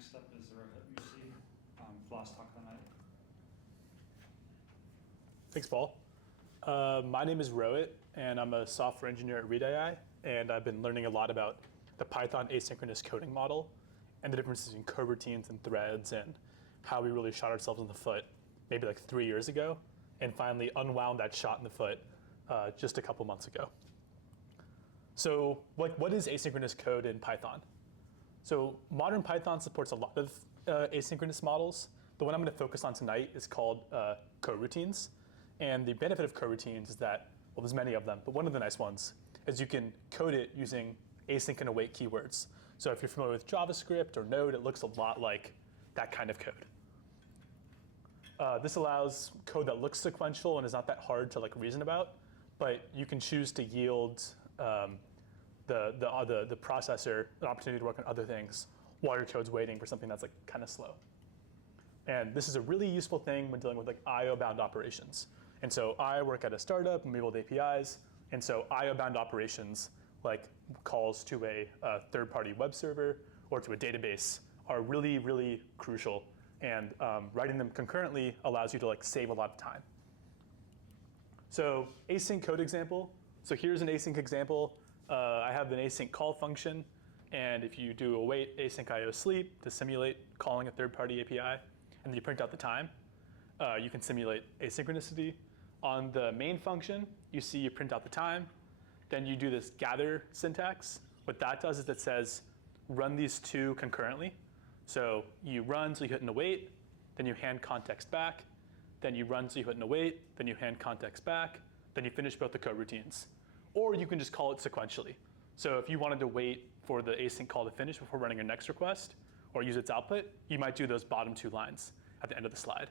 next up is Rohit, Musti, last talk of the night. Thanks, Paul. My name is Rohit, and I'm a software engineer at ReadAI, and I've been learning a lot about the Python asynchronous coding model and the differences between coroutines and threads and how we really shot ourselves in the foot maybe like 3 years ago and finally unwound that shot in the foot just a couple months ago. So what is asynchronous code in Python? So modern Python supports a lot of asynchronous models. The one I'm going to focus on tonight is called coroutines. And the benefit of coroutines is that, well, there's many of them, but one of the nice ones is you can code it using async and await keywords. So if you're familiar with JavaScript or Node, it looks a lot like that kind of code. This allows code that looks sequential and is not that hard to reason about, but you can choose to yield the processor an opportunity to work on other things while your code's waiting for something that's kind of slow. And this is a really useful thing when dealing with IO-bound operations. And so I work at a startup and we build APIs, and so IO-bound operations like calls to a third-party web server or to a database are really, really crucial. And writing them concurrently allows you to save a lot of time. So async code example. So here's an async example. I have an async call function, and if you do await async IO sleep to simulate calling a third-party API, and then you print out the time, you can simulate asynchronicity. On the main function, you see you print out the time. Then you do this gather syntax. What that does is it says, run these two concurrently. So you run, so you hit an await, then you hand context back, then you run, so you hit an await, then you hand context back, then you finish both the coroutines. Or you can just call it sequentially. So if you wanted to wait for the async call to finish before running your next request, or use its output, you might do those bottom two lines at the end of the slide.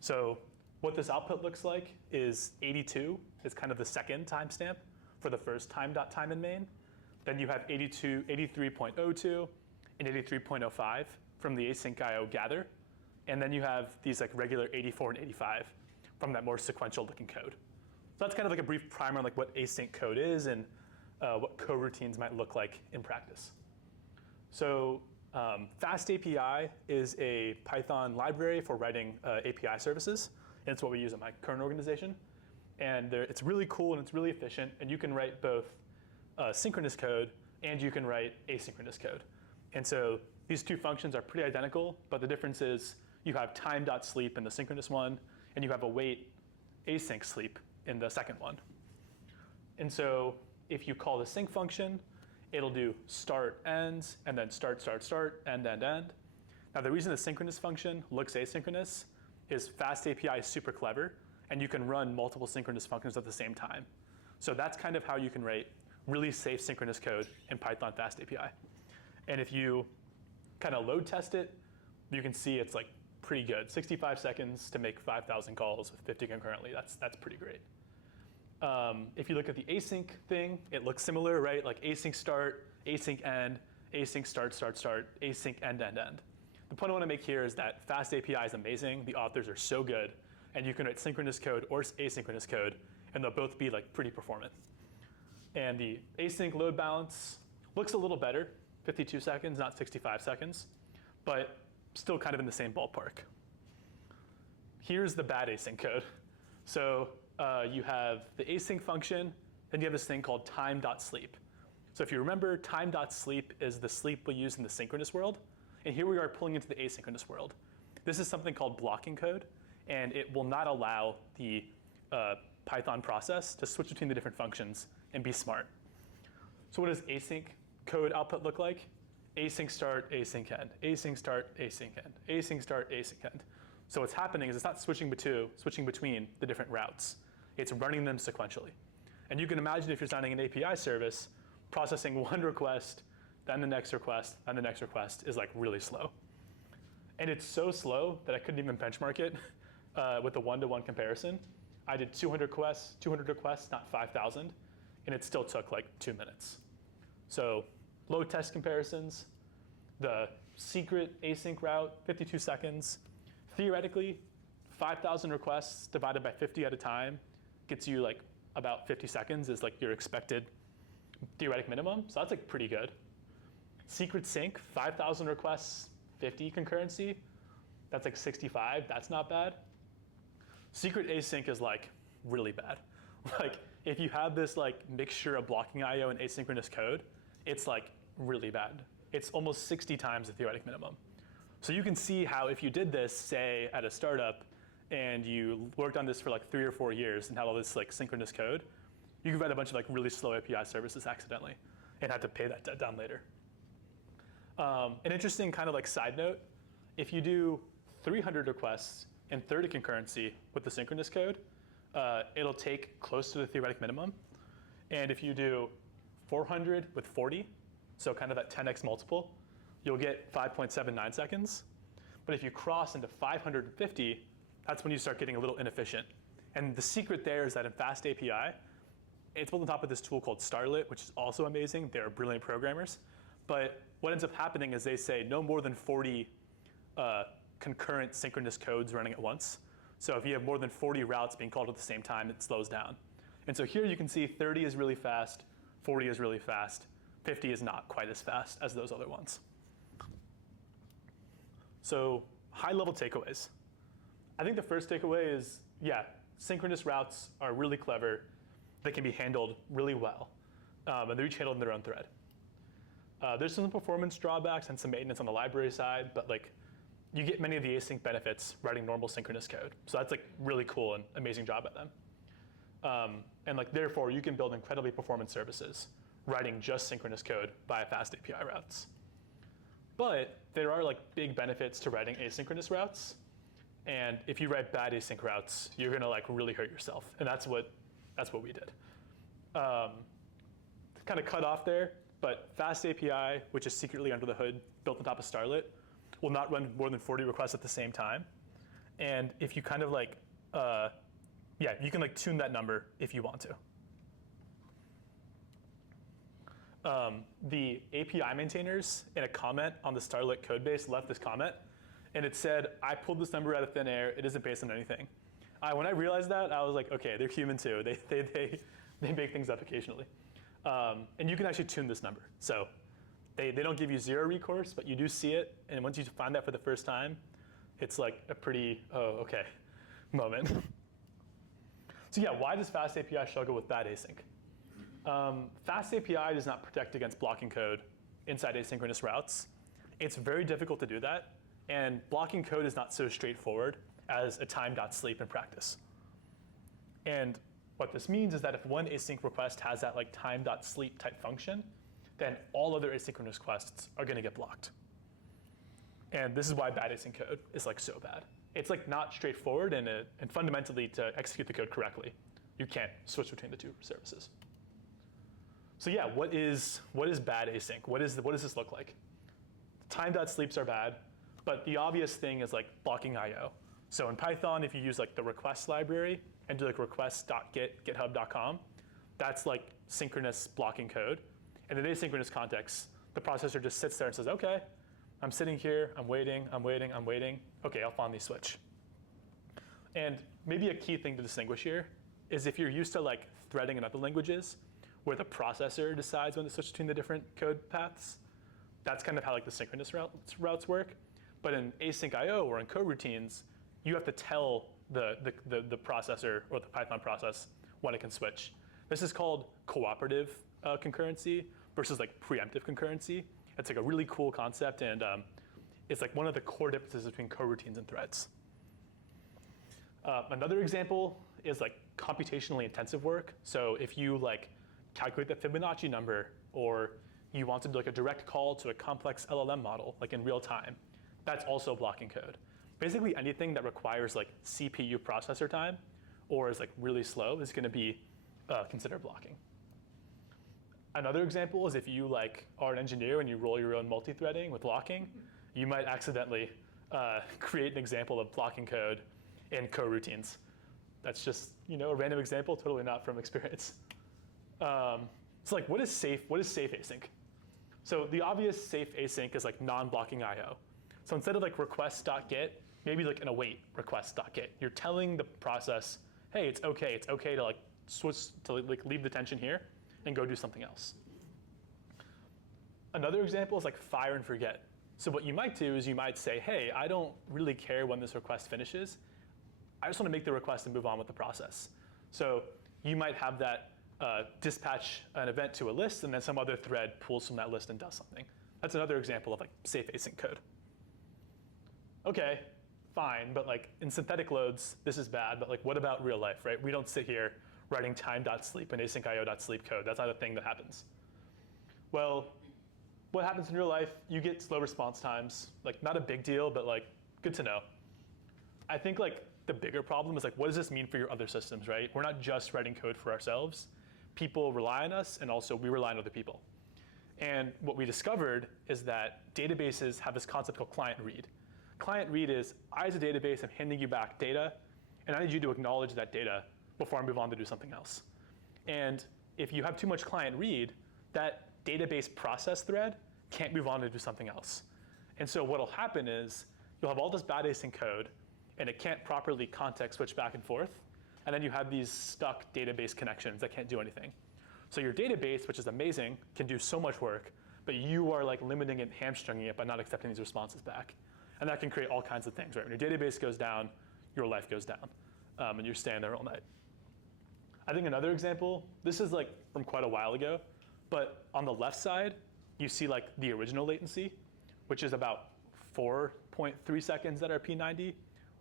So what this output looks like is 82 is kind of the second timestamp for the first time.time in main. Then you have 83.02 and 83.05 from the async IO gather. And then you have these regular 84 and 85 from that more sequential looking code. So that's kind of a brief primer on what async code is and what coroutines might look like in practice. So Fast API is a Python library for writing API services. And it's what we use in my current organization. And it's really cool and it's really efficient. And you can write both synchronous code and you can write asynchronous code. And so these two functions are pretty identical, but the difference is you have time.sleep in the synchronous one, and you have await async sleep in the second one. And so if you call the sync function, it'll do start, end, and then start, start, start, end, end, end. Now the reason the synchronous function looks asynchronous is Fast API is super clever, and you can run multiple synchronous functions at the same time. So that's kind of how you can write really safe synchronous code in Python Fast API. And if you kind of load test it, you can see it's pretty good. 65 seconds to make 5,000 calls with 50 concurrently. That's pretty great. If you look at the async thing, it looks similar, right? Async start, async end, async start, start, start, async end, end, end. The point I want to make here is that Fast API is amazing. The authors are so good. And you can write synchronous code or asynchronous code, and they'll both be pretty performant. And the async load balance looks a little better, 52 seconds, not 65 seconds, but still kind of in the same ballpark. Here's the bad async code. So you have the async function, then you have this thing called time.sleep. So if you remember, time.sleep is the sleep we use in the synchronous world. And here we are pulling into the asynchronous world. This is something called blocking code, and it will not allow the Python process to switch between the different functions and be smart. So what does async code output look like? Async start, async end, async start, async end, async start, async end. So what's happening is it's not switching between the different routes. It's running them sequentially. And you can imagine if you're signing an API service, processing one request, then the next request, and the next request is really slow. And it's so slow that I couldn't even benchmark it with a one-to-one comparison. I did 200 requests, not 5,000, and it still took 2 minutes. So load test comparisons, the secret async route, 52 seconds. Theoretically, 5,000 requests divided by 50 at a time gets you about 50 seconds is your expected theoretic minimum. So that's pretty good. Secret sync, 5,000 requests, 50 concurrency. That's like 65. That's not bad. Secret async is like really bad. Like if you have this like mixture of blocking IO and asynchronous code, it's like really bad. It's almost 60 times the theoretic minimum. So you can see how if you did this, say at a startup, and you worked on this for like 3 or 4 years and had all this like synchronous code, you could write a bunch of like really slow API services accidentally and have to pay that debt down later. An interesting kind of like side note, if you do 300 requests and 30 concurrency with the synchronous code, it'll take close to the theoretic minimum. And if you do 400 with 40, so kind of that 10x multiple, you'll get 5.79 seconds. But if you cross into 550, that's when you start getting a little inefficient. And the secret there is that in Fast API, it's built on top of this tool called Starlet, which is also amazing. They're brilliant programmers. But what ends up happening is they say no more than 40 concurrent synchronous codes running at once. So if you have more than 40 routes being called at the same time, it slows down. And so here you can see 30 is really fast, 40 is really fast, 50 is not quite as fast as those other ones. So high-level takeaways. I think the first takeaway is, yeah, synchronous routes are really clever. They can be handled really well, and they're each handled in their own thread. There's some performance drawbacks and some maintenance on the library side, but like you get many of the async benefits writing normal synchronous code. So that's like really cool and amazing job at them. And like therefore, you can build incredibly performant services writing just synchronous code via fast API routes. But there are like big benefits to writing asynchronous routes. And if you write bad async routes, you're gonna like really hurt yourself. And that's what we did. Kind of cut off there, but Fast API, which is secretly under the hood, built on top of Starlet, will not run more than 40 requests at the same time. And if you kind of like, you can like tune that number if you want to. The API maintainers in a comment on the Starlet code base left this comment, and it said, I pulled this number out of thin air. It isn't based on anything. When I realized that, I was like, okay, they're human too. They make things up occasionally. And you can actually tune this number. So they don't give you zero recourse, but you do see it. And once you find that for the first time, it's like a pretty, oh, okay, moment. So yeah, why does Fast API struggle with bad async? Fast API does not protect against blocking code inside asynchronous routes. It's very difficult to do that. And blocking code is not so straightforward as a time.sleep in practice. And what this means is that if one async request has that like time.sleep type function, then all other asynchronous requests are gonna get blocked. And this is why bad async code is like so bad. It's like not straightforward, and fundamentally to execute the code correctly, you can't switch between the two services. So yeah, what is bad async? What does this look like? Time.sleeps are bad, but the obvious thing is like blocking IO. So in Python, if you use like the request library and do like request.get.github.com, that's like synchronous blocking code. And in asynchronous context, the processor just sits there and says, okay, I'm sitting here, I'm waiting. Okay, I'll finally switch. And maybe a key thing to distinguish here is if you're used to like threading in other languages where the processor decides when to switch between the different code paths, that's kind of how like the synchronous routes work. But in async IO or in coroutines, you have to tell the processor or the Python process when it can switch. This is called cooperative concurrency versus like preemptive concurrency. It's like a really cool concept, and it's like one of the core differences between coroutines and threads. Another example is like computationally intensive work. So if you like calculate the Fibonacci number, or you want to do like a direct call to a complex LLM model, like in real time, that's also blocking code. Basically anything that requires like CPU processor time or is like really slow is gonna be considered blocking. Another example is if you like are an engineer and you roll your own multi-threading with locking, you might accidentally create an example of blocking code in coroutines. That's just a random example, totally not from experience. So like what is safe async? So the obvious safe async is like non-blocking IO. So instead of like request.get, maybe like an await request.get. You're telling the process, hey, it's okay to like switch to like leave the tension here and go do something else. Another example is like fire and forget. So what you might do is you might say, hey, I don't really care when this request finishes. I just want to make the request and move on with the process. So you might have that dispatch an event to a list, and then some other thread pulls from that list and does something. That's another example of like safe async code. Okay, fine, but like in synthetic loads, this is bad, but like what about real life, right? We don't sit here writing time.sleep and async.io.sleep code. That's not a thing that happens. Well, what happens in real life? You get slow response times. Like not a big deal, but like good to know. I think like the bigger problem is like, what does this mean for your other systems, right? We're not just writing code for ourselves. People rely on us, and also we rely on other people. And what we discovered is that databases have this concept called client read. Client read is, I as a database am handing you back data, and I need you to acknowledge that data before I move on to do something else. And if you have too much client read, that database process thread can't move on to do something else. And so what'll happen is you'll have all this bad async code, and it can't properly context switch back and forth, and then you have these stuck database connections that can't do anything. So your database, which is amazing, can do so much work, but you are like limiting it, hamstringing it by not accepting these responses back. And that can create all kinds of things, right? When your database goes down, your life goes down, and you're staying there all night. I think another example, this is like from quite a while ago, but on the left side, you see like the original latency, which is about 4.3 seconds at our P90,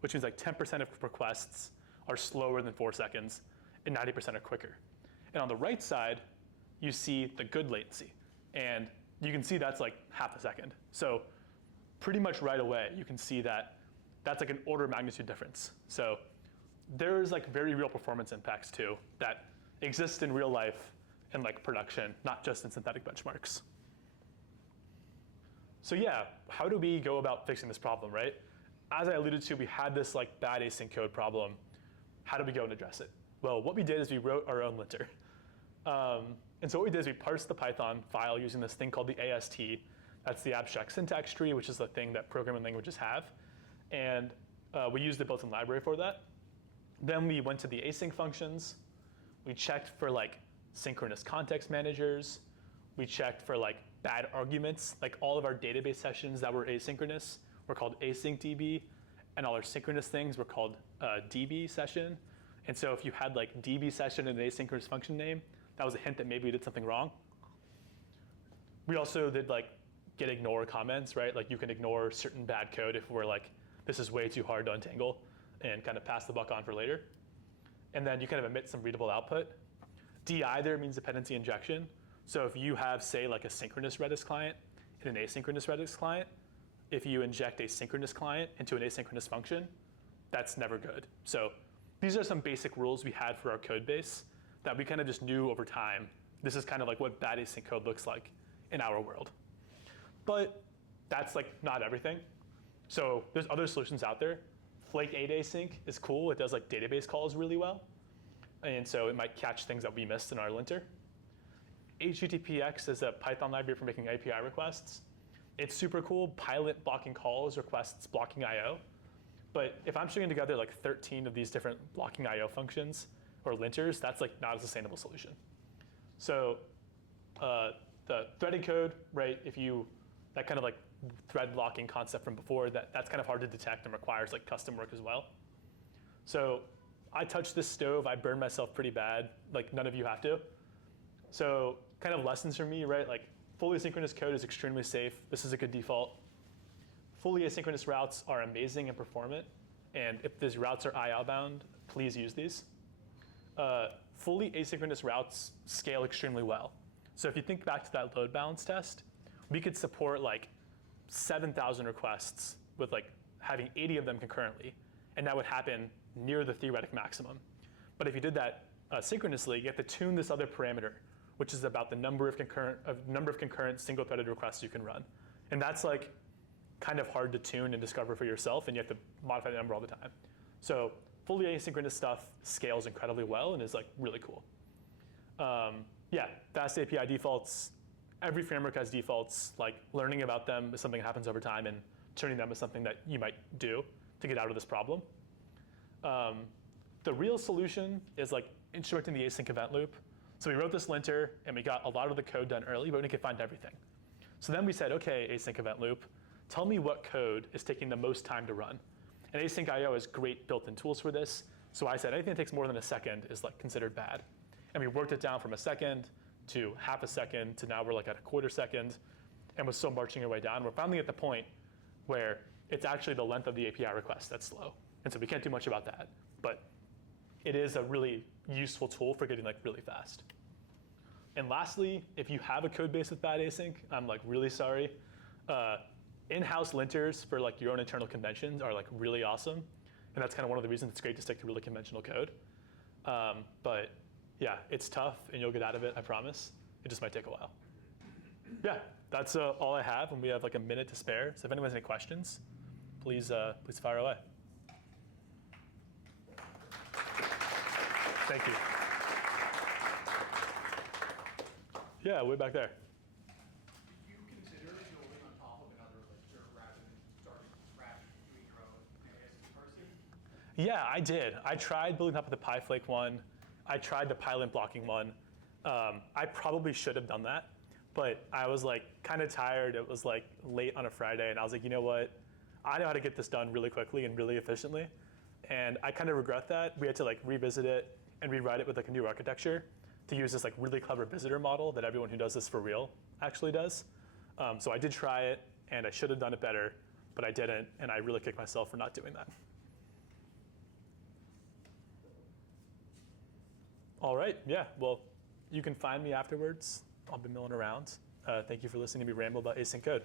which means like 10% of requests are slower than 4 seconds, and 90% are quicker. And on the right side, you see the good latency. And you can see that's like half a second. So pretty much right away, you can see that that's like an order of magnitude difference. So there's like very real performance impacts too that exist in real life and like production, not just in synthetic benchmarks. So yeah, how do we go about fixing this problem, right? As I alluded to, we had this like bad async code problem. How do we go and address it? Well, what we did is we wrote our own linter. And so what we did is we parsed the Python file using this thing called the AST. That's the abstract syntax tree, which is the thing that programming languages have. And we used the built-in library for that. Then we went to the async functions. We checked for like synchronous context managers. We checked for like bad arguments. Like all of our database sessions that were asynchronous were called async DB, and all our synchronous things were called DB session. And so if you had like DB session and an asynchronous function name, that was a hint that maybe we did something wrong. We also did like get ignore comments, right? Like you can ignore certain bad code if we're like, this is way too hard to untangle, and kind of pass the buck on for later. And then you kind of emit some readable output. DI there means dependency injection. So if you have, say, like a synchronous Redis client and an asynchronous Redis client, if you inject a synchronous client into an asynchronous function, that's never good. So these are some basic rules we had for our code base that we kind of just knew over time. This is kind of like what bad async code looks like in our world. But that's like not everything. So there's other solutions out there. Flake 8 async is cool. It does like database calls really well. And so it might catch things that we missed in our linter. HTTPX is a Python library for making API requests. It's super cool. Pilot blocking calls, requests blocking IO. But if I'm stringing together like 13 of these different blocking IO functions or linters, that's like not a sustainable solution. So the threaded code, right? That kind of like thread blocking concept from before, that's kind of hard to detect and requires like custom work as well. So I touched this stove, I burned myself pretty bad. Like none of you have to. So kind of lessons from me, right? Like fully asynchronous code is extremely safe. This is a good default. Fully asynchronous routes are amazing and performant. And if these routes are IO bound, please use these. Fully asynchronous routes scale extremely well. So if you think back to that load balance test, we could support like 7,000 requests with like having 80 of them concurrently. And that would happen near the theoretic maximum. But if you did that synchronously, you have to tune this other parameter, which is about the number of concurrent single-threaded requests you can run. And that's like kind of hard to tune and discover for yourself, and you have to modify the number all the time. So fully asynchronous stuff scales incredibly well and is like really cool. Yeah, fast API defaults. Every framework has defaults. Like learning about them is something that happens over time, and tuning them is something that you might do to get out of this problem. The real solution is like instrumenting the async event loop. So we wrote this linter, and we got a lot of the code done early, but we didn't find everything. So then we said, okay, async event loop, tell me what code is taking the most time to run. And Async IO has great built-in tools for this. So I said anything that takes more than a second is like considered bad. And we worked it down from a second to half a second to now we're like at a quarter second, and we're still marching our way down. We're finally at the point where it's actually the length of the API request that's slow. And so we can't do much about that. But it is a really useful tool for getting like really fast. And lastly, if you have a code base with bad async, I'm like really sorry. In-house linters for like your own internal conventions are like really awesome. And that's kind of one of the reasons it's great to stick to really conventional code. But yeah, it's tough and you'll get out of it, I promise. It just might take a while. Yeah, that's all I have, and we have like a minute to spare. So if anyone has any questions, please fire away. Thank you. Yeah, way back there. Did you consider building on top of another linter rather than starting from scratch doing your own ASYNC parsing? Yeah, I did. I tried building up the PyFlake one. I tried the Pylint blocking one. I probably should have done that, but I was like kind of tired. It was like late on a Friday, and I was like, you know what? I know how to get this done really quickly and really efficiently, and I kind of regret that. We had to like revisit it and rewrite it with like a new architecture to use this like really clever visitor model that everyone who does this for real actually does. So I did try it, and I should have done it better, but I didn't, and I really kicked myself for not doing that. All right, yeah, well, you can find me afterwards. I'll be milling around. Thank you for listening to me ramble about async code.